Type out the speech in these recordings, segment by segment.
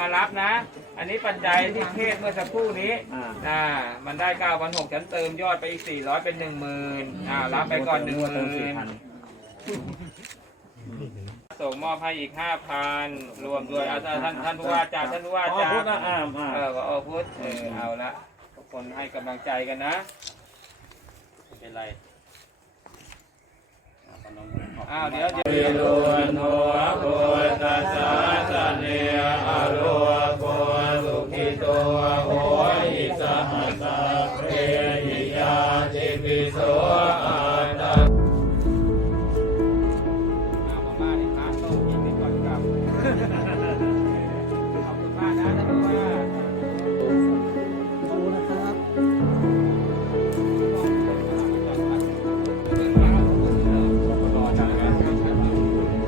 มารับนะ อันนี้ปัจจัยที่เทศเมื่อสักครู่นี้อ่าอ่ามันได้เก้าพันหกฉันเติมยอดไปอีกสี่ร้อยเป็นหนึ่งหมื่นอ่ารับไปก่อนหนึ่งหมื่นส่งมอบให้อีกห้าพันรวมด้วยอาท่านท่านท่านผู้ว่าจากท่านผู้ว่าอ๋อจากพูดนะอ่าอ่าเออว่าเอาพุทธเออเอาละทุกคนให้กำลังใจกันนะไม่เป็นไรอ้าวเดี๋ยวเดี๋ยว ปิโสอาตา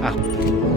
อะ